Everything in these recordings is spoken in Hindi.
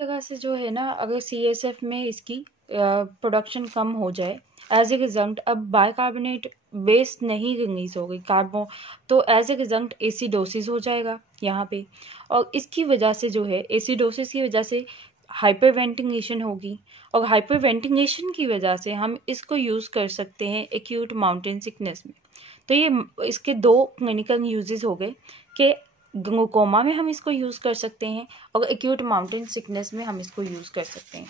तरह से जो है ना, अगर CSF में इसकी प्रोडक्शन कम हो जाए, एज ए रिजल्ट अब बाइकार्बोनेट बेस नहीं रिलीज हो गई कार्बो, तो एज ए रिजल्ट एसिडोसिस हो जाएगा यहाँ पे। और इसकी वजह से जो है, एसिडोसिस की वजह से हाइपरवेंटिलेशन होगी, और हाइपरवेंटिलेशन की वजह से हम इसको यूज़ कर सकते हैं एक्यूट माउंटेन सिकनेस में। तो ये इसके दो क्लिनिकल यूजेस हो गए कि ग्लूकोमा में हम इसको यूज़ कर सकते हैं, और एक्यूट माउंटेन सिकनेस में हम इसको यूज़ कर सकते हैं।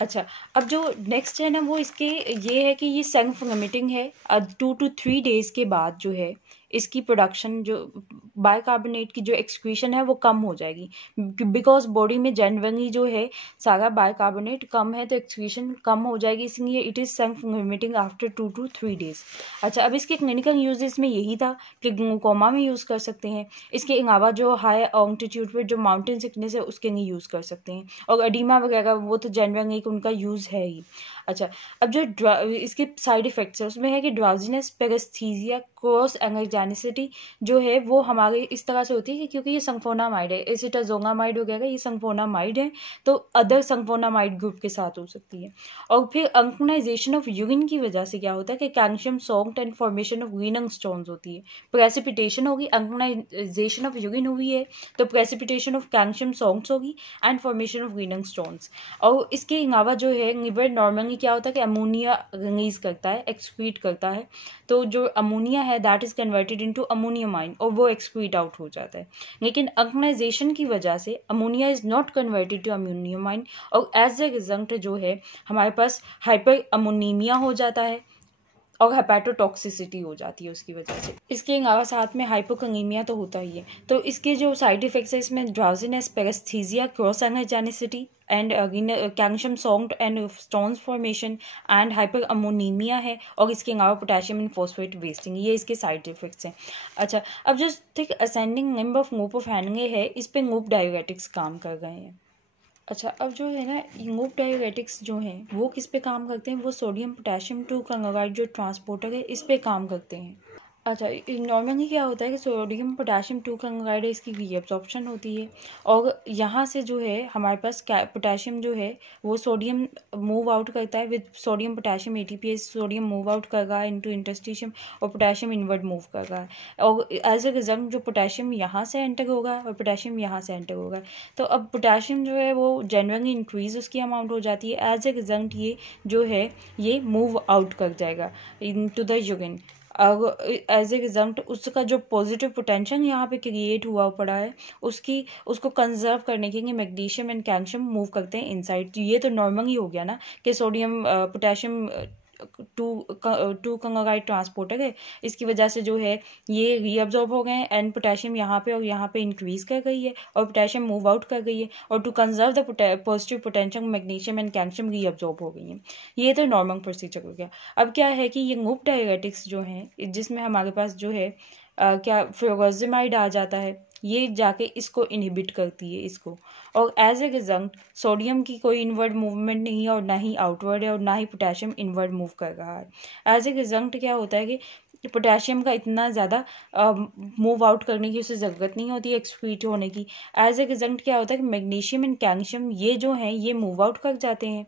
अच्छा, अब जो नेक्स्ट है ना, वो इसके ये है कि ये सेल्फ लिमिटिंग है। 2 to 3 डेज के बाद जो है इसकी प्रोडक्शन, जो बाइकार्बोनेट की जो एक्सक्रीशन है वो कम हो जाएगी, बिकॉज बॉडी में जनरली जो है सारा बाइकार्बोनेट कम है, तो एक्सक्रीशन कम हो जाएगी, इसलिए it is self limiting after 2 to 3 days. अच्छा, अब इसके क्लिनिकल यूजेस में यही था कि ग्लूकोमा में यूज़ कर सकते हैं, इसके अलावा जो हाई ऑल्टीट्यूड पर जो माउंटेन सिकनेस है उसके लिए यूज़ कर सकते हैं, और एडिमा वगैरह वो तो जनरली उनका यूज़ है ही। अच्छा, अब जो इसके साइड इफ़ेक्ट्स है उसमें है कि ड्राउजीनेस, पैरेस्थीसिया, क्रॉस एनर्जेनिसिटी जो है वो हमारे इस तरह से होती है कि क्योंकि ये संफोनामाइड है, एसिटाजोलामाइड वगैरह ये संफोनामाइड है, तो अदर संफोनामाइड ग्रुप के साथ हो सकती है। और फिर अल्कनाइजेशन ऑफ यूरिन की वजह से क्या होता है कि calcium salt and formation of renal stones होती है, प्रेसिपिटेशन होगी, अल्कनाइजेशन ऑफ यूरिन हुई है तो प्रेसिपिटेशन ऑफ कैल्शियम सॉल्ट्स होगी and formation of renal stones. और इसके अलावा जो है लिवर नॉर्मली क्या होता है कि अमोनिया रिलीज करता है, एक्सक्रीट करता है, तो जो अमोनिया है दैट इज कन्वर्टेड इनटू अमोनियमाइन और वो एक्सक्रीट आउट हो जाता है। लेकिन अल्कनाइजेशन की वजह से ammonia is not converted to ammonium ion, और एज ए रिजल्ट जो है हमारे पास हाइपर अमोनीमिया हो जाता है और हेपेटोटॉक्सिसिटी हो जाती है उसकी वजह से। इसके अलावा साथ में हाइपोकलीमिया तो होता ही है। तो इसके जो साइड इफेक्ट्स है इसमें drowsiness, paresthesia, cross allergenicity and calcium salt and stones formation and hyperammonemia है, और इसके अलावा पोटेशियम एंड फॉस्फेट वेस्टिंग, ये इसके साइड इफेक्ट्स हैं। अच्छा, अब जो thick ascending limb of loop of Henle है, इस पे लूप डायरेटिक्स काम कर रहे हैं। अच्छा, अब जो है ना, लूप डायरेटिक्स जो हैं वो किस पे काम करते हैं, वो सोडियम पोटेशियम 2 क्लोराइड जो ट्रांसपोर्टर है इस पे काम करते हैं। अच्छा, नॉर्मली क्या होता है कि सोडियम पोटेशियम 2 क्लोराइड है, इसकी रीअब्जॉर्प्शन होती है, और यहाँ से जो है हमारे पास पोटेशियम जो है वो सोडियम मूव आउट करता है, with sodium potassium ATPase sodium move out कर रहा है इनटू इंटरस्टिशियम, और पोटेशियम इनवर्ड मूव कर रहा है, और एज ए रिजल्ट जो पोटेशियम यहाँ से एंटर होगा और पोटेशियम यहाँ से एंटर होगा। तो अब पोटेशियम जो है वो जनरली इंक्रीज उसकी अमाउंट हो जाती है, एज ए रिजल्ट ये जो है ये मूव आउट कर जाएगा into the urine. As a result उसका जो पॉजिटिव पोटेंशियल यहाँ पे क्रिएट हुआ पड़ा है उसको कंजर्व करने के लिए मैग्नीशियम एंड कैल्शियम मूव करते हैं इनसाइड। ये तो नॉर्मल ही हो गया ना कि सोडियम पोटेशियम 2 क्लोराइड ट्रांसपोर्टर है, इसकी वजह से जो है ये रीअब्जॉर्ब हो गए एंड पोटेशियम यहाँ पे और यहाँ पे इंक्रीज कर गई है और पोटेशियम मूव आउट कर गई है, और to conserve the positive potential magnesium and calcium reabsorb हो गई है। ये तो नॉर्मल प्रोसीजर हो गया। अब क्या है कि ये लूप डायरेटिक्स जो हैं जिसमें हमारे पास जो है क्या फ्यूराजिमाइड आ जाता है, ये जाके इसको इनहिबिट करती है इसको, और एज ए रिजल्ट सोडियम की कोई इनवर्ड मूवमेंट नहीं है और ना ही आउटवर्ड है और ना ही पोटेशियम इनवर्ड मूव कर रहा है। एज ए रिजल्ट क्या होता है कि पोटेशियम का इतना ज़्यादा मूव आउट करने की उसे ज़रूरत नहीं होती है एक्सक्रीट होने की। एज ए रिजल्ट क्या होता है कि मैग्नीशियम एंड कैल्शियम ये जो हैं ये मूव आउट कर जाते हैं,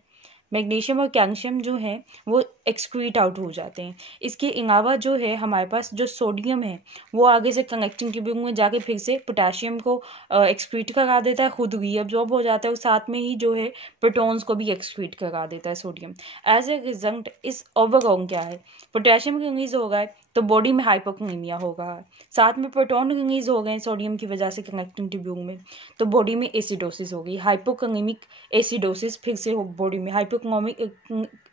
मैग्नीशियम और कैल्शियम जो है वो एक्सक्रीट आउट हो जाते हैं। इसके अलावा जो है हमारे पास जो सोडियम है वो आगे से कनेक्टिंग ट्यूब्यूल में जाके फिर से पोटेशियम को एक्सक्रीट करा देता है, खुद रीअब्जॉर्ब हो जाता है, और साथ में ही जो है प्रोटॉन्स को भी एक्सक्रीट करा देता है सोडियम। एज ए रिजल्ट इस ओवरऑल क्या है, पोटेशियम रिलीज हो गए तो बॉडी में हाइपोक्लीमिया होगा, साथ में प्रोटॉन रिलीज हो गए सोडियम की वजह से कनेक्टिंग ट्यूब्यूल में, तो बॉडी में एसिडोसिस होगी, हाइपोक्लीमिक एसिडोसिस, फिर से बॉडी में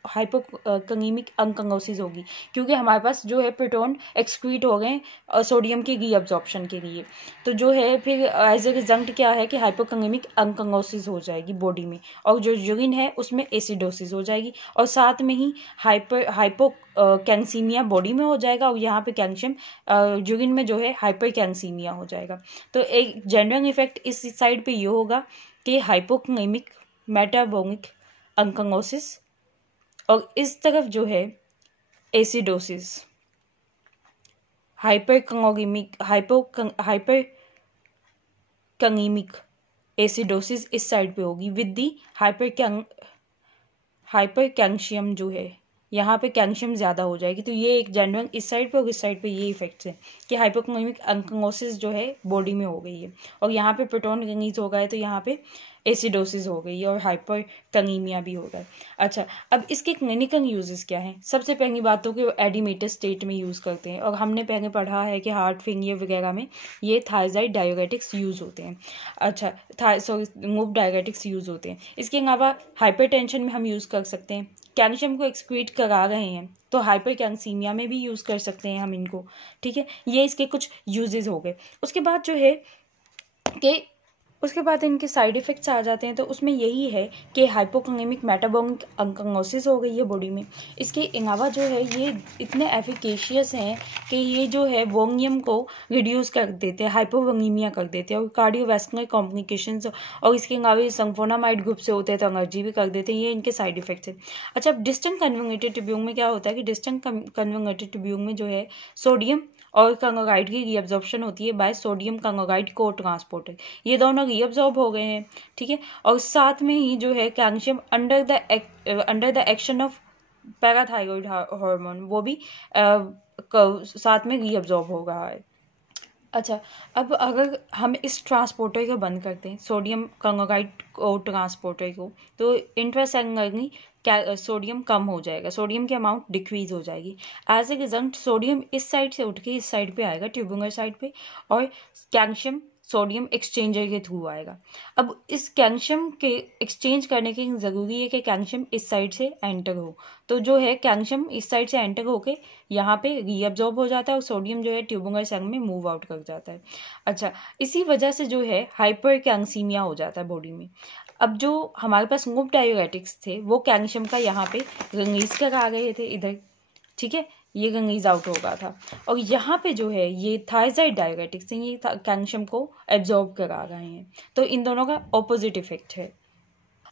हाइपोक्लीमिक अनकंगोसिस होगी, क्योंकि हमारे पास जो है प्रोटॉन एक्सक्रीट हो गए सोडियम की रीअब्जॉर्प्शन के लिए। तो जो है फिर एज ए रिजल्ट क्या है कि हाइपोक्लीमिक अनकंगोसिस हो जाएगी बॉडी में, और जो यूरिन है उसमें एसिडोसिस हो जाएगी, और साथ में ही हाइपोकैल्सीमिया बॉडी में हो जाएगा, और यहाँ पे कैल्शियम यूरिन में जो है हाइपरकैल्सीमिया हो जाएगा। तो एक जनरल इफेक्ट इस साइड पे ये होगा कि हाइपोक्लीमिक मेटाबोलिक अनकंगोसिस, और इस तरफ जो है एसिडोसिस, हाइपरकंगोमिक हाइपोकंगीमिक एसिडोसिस इस साइड पे होगी विद दी हाइपरकैल्शियम जो है, यहाँ पे कैल्शियम ज़्यादा हो जाएगी। तो ये एक जेन्युइन इस साइड पे और इस साइड पे ये इफेक्ट्स हैं कि हाइपोक्रोमिक अंकोसिस जो है बॉडी में हो गई है और यहाँ पे प्रोटोन रिलीज हो गया है, तो यहाँ पे एसिडोसिस हो गई है और हाइपरकनीमिया भी हो गया है। अच्छा, अब इसके क्लिनिकल यूजेस क्या हैं? सबसे पहली बात तो कि एडिमेटेड स्टेट में यूज़ करते हैं और हमने पहले पढ़ा है कि हार्ट फेलियर वगैरह में ये थायराइड डायरेटिक्स यूज़ होते हैं। अच्छा, मूव डायरेटिक्स यूज़ होते हैं। इसके अलावा हाइपरटेंशन में हम यूज़ कर सकते हैं। कैल्शियम को एक्सक्रीट करा रहे हैं तो हाइपरकैल्सीमिया में भी यूज़ कर सकते हैं हम इनको। ठीक है, ये इसके कुछ यूजेस हो गए। उसके बाद जो है कि उसके बाद इनके साइड इफ़ेक्ट्स आ जाते हैं, तो उसमें यही है कि हाइपोक्लेमिक मेटाबॉलिक अंकोसिस हो गई है बॉडी में। इसके अलावा जो है ये इतने एफिकेशियस हैं कि ये जो है वोलियम को रिड्यूस कर देते हैं, हाइपोवोलीमिया कर देते हैं और कार्डियोवैस्कुलर कॉम्प्लिकेशंस, और इसके अलावा ये संफोनामाइड ग्रुप से होते हैं तो एलर्जी भी कर देते हैं। ये इनके साइड इफ़ेक्ट्स हैं। अच्छा, डिस्टेंट कन्वर्गेटेड ट्यूब्यूल में क्या होता है कि डिस्टेंट कन्वर्गेटेड ट्यूब्यूल में जो है सोडियम और क्लोराइड की रीअब्जॉर्प्शन होती है बाय सोडियम क्लोराइड को ट्रांसपोर्टर। ये दोनों रीअब्जॉर्ब हो गए हैं। ठीक है, और साथ में ही जो है calcium under the action of parathyroid hormone वो भी साथ में रीअब्जॉर्ब हो रहा है। अच्छा, अब अगर हम इस ट्रांसपोर्टर को बंद करते हैं, सोडियम क्लोराइड को ट्रांसपोर्टर को, तो इंट्रासेलुलरली सोडियम कम हो जाएगा, सोडियम की अमाउंट डिक्रीज हो जाएगी। एज ए रिजल्ट सोडियम इस साइड से उठ के इस साइड पे आएगा, ट्यूबुलर साइड पे, और कैल्शियम सोडियम एक्सचेंजर के थ्रू आएगा। अब इस कैल्शियम के एक्सचेंज करने के लिए ज़रूरी है कि कैल्शियम इस साइड से एंटर हो, तो जो है कैल्शियम इस साइड से एंटर होके यहाँ पे रीअब्जॉर्ब हो जाता है और सोडियम जो है ट्यूबुलर सेल में मूव आउट कर जाता है। अच्छा, इसी वजह से जो है हाइपरकैल्सीमिया हो जाता है बॉडी में। अब जो हमारे पास मूव डायरेटिक्स थे वो कैल्शियम का यहाँ पे रिलीज करा गए थे इधर। ठीक है, ये रिलीज आउट हो गया था, और यहाँ पे जो है ये थायराइड डायरेटिक्स हैं, ये कैल्शियम को एब्जॉर्ब करा रहे हैं। तो इन दोनों का ऑपोजिट इफेक्ट है।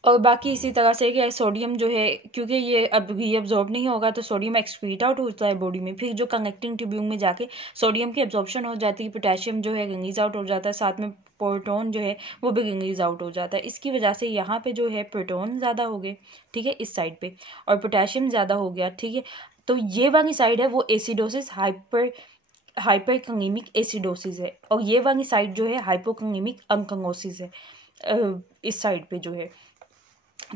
और बाकी इसी तरह से कि सोडियम जो है, क्योंकि ये अब रीअब्जॉर्ब नहीं होगा तो सोडियम एक्सक्रीट आउट होता है बॉडी में, फिर जो कनेक्टिंग ट्यूब्यूल में जाके सोडियम की एब्जॉर्प्शन हो जाती है, पोटेशियम जो है रिलीज आउट हो जाता है, साथ में प्रोटॉन जो है वो भी रिलीज आउट हो जाता है। इसकी वजह से यहाँ पे जो है प्रोटॉन ज़्यादा हो गए, ठीक है, इस साइड पे, और पोटेशियम ज़्यादा हो गया। ठीक है, तो ये वाली साइड है वो एसिडोसिस हाइपरकलीमिक एसिडोसिस है, और ये वाली साइड जो है हाइपोकलीमिक अंकोसिस है इस साइड पे जो है।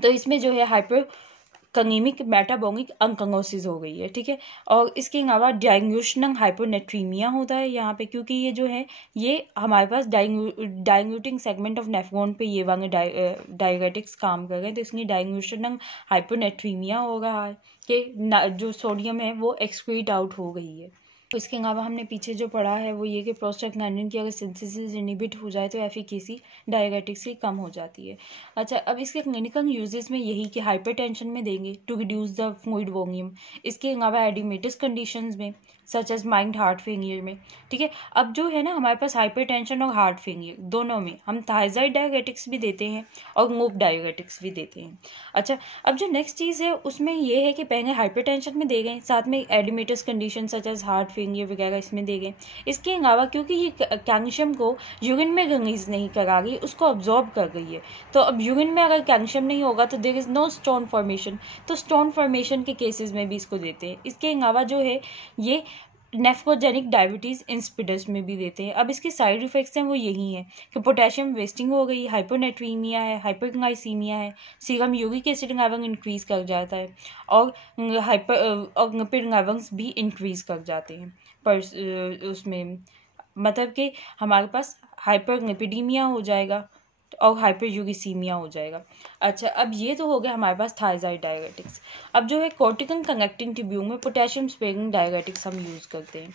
तो इसमें जो है हाइपरकलीमिक मेटाबॉलिक अंकोसिस हो गई है। ठीक है, और इसके अलावा डायल्यूशनल हाइपोनेट्रीमिया होता है यहाँ पे, क्योंकि ये जो है ये हमारे पास डायल्यूटिंग सेगमेंट ऑफ नेफ्रॉन पे ये वाले डायरेटिक्स काम कर रहे हैं, तो इसलिए डायल्यूशनल हाइपोनेट्रीमिया हो रहा है कि जो सोडियम है वो एक्सक्रीट आउट हो गई है। इसके अलावा हमने पीछे जो पढ़ा है वो ये कि प्रोस्टाग्लैंडिन की अगर सिंथेसिस इनहिबिट हो जाए तो एफिकेसी डायरेटिक्स की कम हो जाती है। अच्छा, अब इसके क्लिनिकल यूजेस में यही कि हाइपरटेंशन में देंगे to reduce the fluid volume. इसके अलावा एडिमेटिस कंडीशंस में such as mild heart failure में। ठीक है, अब जो है ना हमारे पास हाइपरटेंशन और हार्ट फेलियर दोनों में हम थायराइड डायरेटिक्स भी देते हैं और मूव डायरेटिक्स भी देते हैं। अच्छा, अब जो नेक्स्ट चीज़ है उसमें ये है कि पहले हाइपरटेंशन में दे गए, साथ में edematous condition such as heart failure वगैरह इसमें दे गए। इसके अलावा क्योंकि ये कैल्शियम को यूरिन में रिलीज नहीं करा रही, उसको अब्जॉर्ब कर गई है, तो अब यूरिन में अगर कैल्शियम नहीं होगा तो there is no stone formation, तो स्टोन फॉर्मेशन के केसेस में भी इसको देते हैं। इसके अलावा जो है ये नेफ्रोजेनिक डायबिटीज़ इंसिपिडस में भी देते हैं। अब इसके साइड इफेक्ट्स हैं वो यही हैं कि पोटेशियम वेस्टिंग हो गई, हाइपोनेट्रीमिया है, हाइपरग्लाइसीमिया है, serum uric acid level increase कर जाता है, और लिपिड लेवल्स भी इंक्रीज कर जाते हैं। पर उसमें मतलब कि हमारे पास हाइपरलिपिडीमिया हो जाएगा और हाइपरयूरिसीमिया हो जाएगा। अच्छा, अब ये तो हो गया हमारे पास थायराइड डायरेटिक्स। अब जो है कॉर्टिकल कनेक्टिंग ट्यूब्यूल में पोटेशियम स्पेयरिंग डायरेटिक्स हम यूज़ करते हैं।